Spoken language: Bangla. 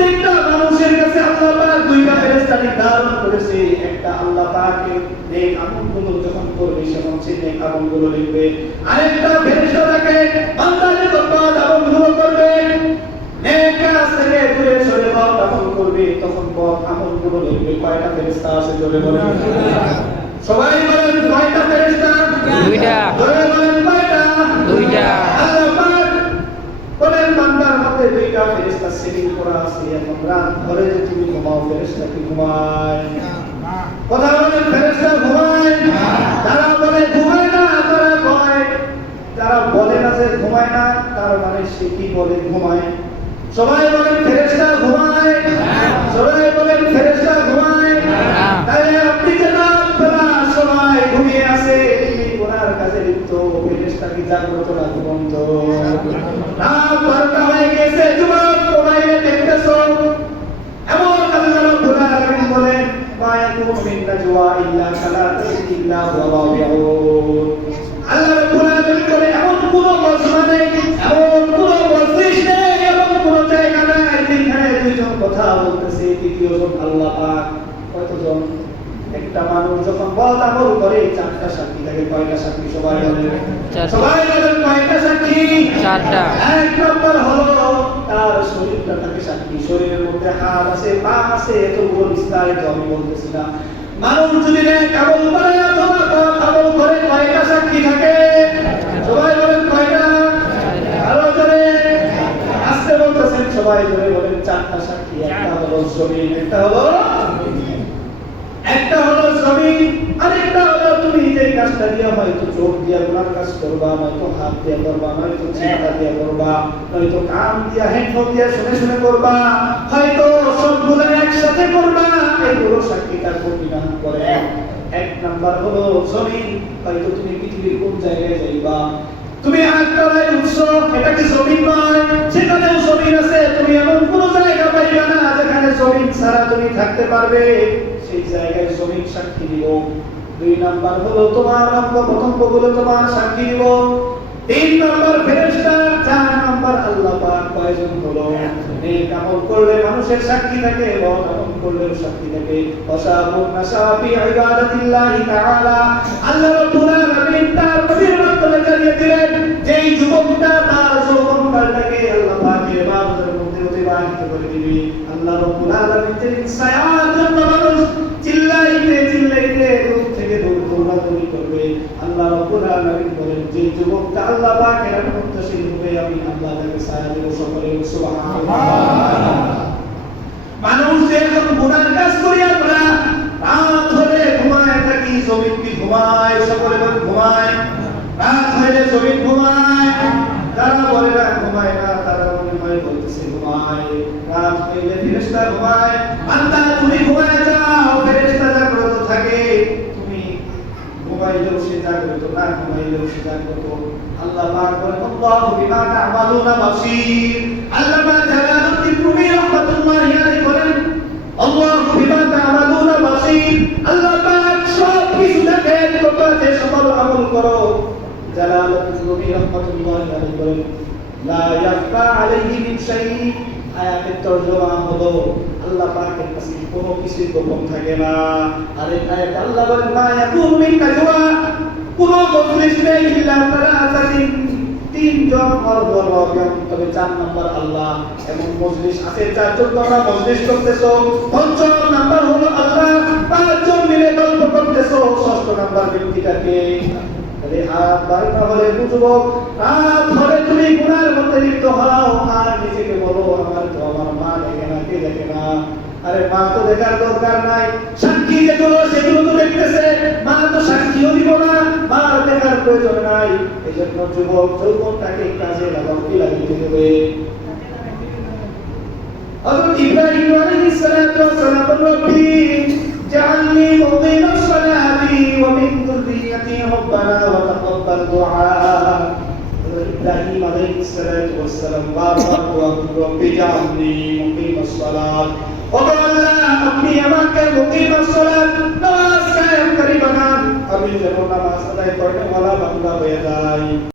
প্রত্যেকটা মানুষের কাছে আল্লাহ পাক দুইটা ফেরেশতা নির্ধারণ করেছে। একটা আল্লাহ পাকের নেক আমলগুলো যখন করবে তখন সে নেক আমলগুলো লিখবে, আরেকটা ফেরেশতা তাকে বান্দা যখন বদ আমলগুলো করবে, নেক কাজ থেকে দূরে সরে বদ আমল করবে, তখন বদ আমলগুলো লিখবে। কয়টা ফেরেশতা আছে জোরে বলেন? সবাই বলেন কয়টা ফেরেশতা? দুইটা। জোরে বলেন কয়টা? দুইটা। আল্লাহ পাক বলেন বান্দার মধ্যে দুইটা ফেরেশতা সেটিং করা আছে। এখন রাত ধরে যে তুমি ঘুমাও, ফেরেশতা কি ঘুমায়? কথা বলেন, ফেরেশতা ঘুমায়? যারা বলে ঘুমায় না তারা কয়, যারা বলে না যে ঘুমায় না তার মানে সে কি বলে ঘুমায়? সবাই বলেন ফেরেশতা ঘুমায়? সবাই বলেন ফেরেশতা ঘুমায়? তাহলে আপনি যে না আপনারা সবাই ঘুমিয়ে আছে, তুমি গুনার কাজে লিপ্ত, ফেরেশতা কি জাগ্রত না ঘুমন্ত? রাত 12টা হয়ে গেছে, যুবক মোবাইলে দেখতেছো। এমন আল্লাহ রাব্বুল আলামিন বলেন মা ইয়াকুনু মিন নাজওয়া ইল্লা সালাতান ইল্লা ওয়া রাবিউন। আল্লাহ রাব্বুল আলামিন বলে এমন কোন মজমা নেই, এমন কোন মজলিস নেই, এমন কোন জায়গা নেই যেখানে দুইজন কথা বলতেছে তৃতীয়জন আল্লাহ পাক। কতজন? একটা মানুষ যখন বদ আমল করে চারটা সাক্ষী থাকে। কয়টা সাক্ষী? সবাই বলেন, সবাই বলেন কয়টা সাক্ষী? চারটা। এক নম্বর হলো তার শরীরটা থাকে সাক্ষী। শরীরের মধ্যে হাত আছে, পা আছে, এতগুলো বিস্তারিত আমি বলতেছি না। মানুষ যদি নেক আমল করে অথবা পাপ আমল করে কয়টা সাক্ষী থাকে? সবাই বলেন কয়টা? আরো জোরে আস্তে বলতেছেন, সবাই জোরে বলেন চারটা সাক্ষী। একটা হলো জমিন, একটা হলো জমিন, আরেকটা হলো তুমি যে কাজটা দিয়া হয়তো চোখ দিয়া গুনার কাজ করবা, নয়তো হাত দিয়া করবা, নয়তো চিন্তা দিয়া করবা, নয়তো কান দিয়া হেডফোন দিয়া শুনে শুনে করবা, হয়তো সবগুলো একসাথে করবা। এগুলো সাক্ষীটা কঠিন করে। এক নাম্বার হলো জমিন। হয়তো তুমি পৃথিবীর কোন জায়গায় যাইবা, তুমি আটতলায় উঠছো, এটা কি জমিন নয়? সেখানেও জমিন আছে। তুমি এমন কোন জায়গা পাইবা না যেখানে জমিন ছাড়া তুমি থাকতে পারবে, সেই জায়গায় জমিন সাক্ষী দিব। দুই নাম্বার হলো তোমার অঙ্গ প্রত্যঙ্গগুলো তোমার সাক্ষী দিব। তিন নাম্বার ফেরেশতা, চার নাম্বার আল্লাহ পাক। কয়জন হলো? নেক আমল করলে মানুষের সাক্ষী থাকে, বদ আমল করলে সাক্ষী থাকে। ওয়াসাবুন নাসাবি ইবাদাতিল্লাহি তাআলা। আল্লাহ রাব্বুল আলামিন তার নবীর মাধ্যমে জানিয়ে দিলেন যেই যুবকটা তার যৌবনকালটাকে আল্লাহ পাকের ইবাদতের মধ্যে অতিবাহিত করে দিবে, আল্লাহ রাব্বুল আলামিন যে সায়ার জন্য মানুষ চিল্লাইতে চিল্লাইতে দূর থেকে দূর দৌড়াদৌড়ি করবে, আল্লাহ রাব্বুল আলামিন বলেন যে যুবকটা আল্লাহ পাকের অনুগতশীল হবে, আমি আল্লাহ তাকে ছায়া দেব। সকলে সুবহানাল্লাহ। মানুষ যখন গুনাহ কাজ করি আমরা রাত হলে ঘুমায় থাকি, জমিন কি ঘুমায়? সকলে বলেন ঘুমায়। রাত হলে জমিন ঘুমায়। যারা বলে না ঘুমায় না তারা মনে হয় বলতেছে ঘুমায়। রাত হইলে ফেরেশতা ঘুমায়। বান্দা তুমি ঘুমায় যাও, ফেরেশতা জাগ্রত থাকে। তুমি ঘুমাইলেও সে জাগ্রত, না ঘুমাইলেও সে জাগ্রত। আল্লাহ পাক বলেন আল্লাহু বিমা তা'মালুনা বাসীর। আল্লামা জালালউদ্দিন রুমি রাহমাতুল্লাহি আলাইহি বলেন আল্লাহু বিমা তা'মালুনা বাসীর। আল্লাহ পাক সব কিছু দেখেন, তোমরা যে সকল আমল করো। জালালউদ্দিন রুমি রাহমাতুল্লাহি আলাইহি বলেন লা ইয়াখফা আলাইহি মিন শাইই। আয়াতের তরজমা হলো আল্লাহ পাকের কাছে কোনো কিছু গোপন থাকে না। আরেক আয়াতে আল্লাহ বলেন মা ইয়াকুনু মিন নাজওয়া, কোন মজলিস নেই ইল্লা সালাসাতিন, তিনজন মরদওয়ালাম, তবে চার নাম্বার আল্লাহ। এমন মজলিস আছে চারজন তোমরা মজলিস করতেছো, পঞ্চম নাম্বার হলো আল্লাহ, পাঁচজন মিলে গল্প করতেছো, ষষ্ঠ নাম্বার ব্যক্তিটাকে। তাহলে হাত বাড়িটা হলে বুঝবো রাত হলে তুমি গুনার মধ্যে লিপ্ত হও আর নিজেকে বলো আমার তো আমার মা দেখে না, কে দেখে না। আরে মা তো দেখার দরকার নাই, সাক্ষী যেগুলো সেগুলো তো দেখতেছে, মা তো সাক্ষীও দিব না, মার দেখার প্রয়োজন নাই। এই জন্য যুবক যৌবনটাকে কাজে লাগাও, কি লাগিয়ে দেবে। হযরত ইব্রাহিম আলাইহিস সালাতু ওয়াস সালাম রব্বি জাআলনি মুকিমাস সালাতি ওয়া মিন যুররিয়্যাতি রব্বানা ওয়া তাকাব্বাল দুআ। ইব্রাহিম আলাইহিস সালাতু ওয়াস সালাম বারবার দোয়া করলেন রব্বি জাআলনি মুকিমাস সালাত, ও আল্লাহ আপনি আমাকে মুকিমাস সালাত নামাজ কায়েমকারী বানান, আমি যেন নামাজ আদায় করতে ওয়ালা বান্দা হয়ে যাই।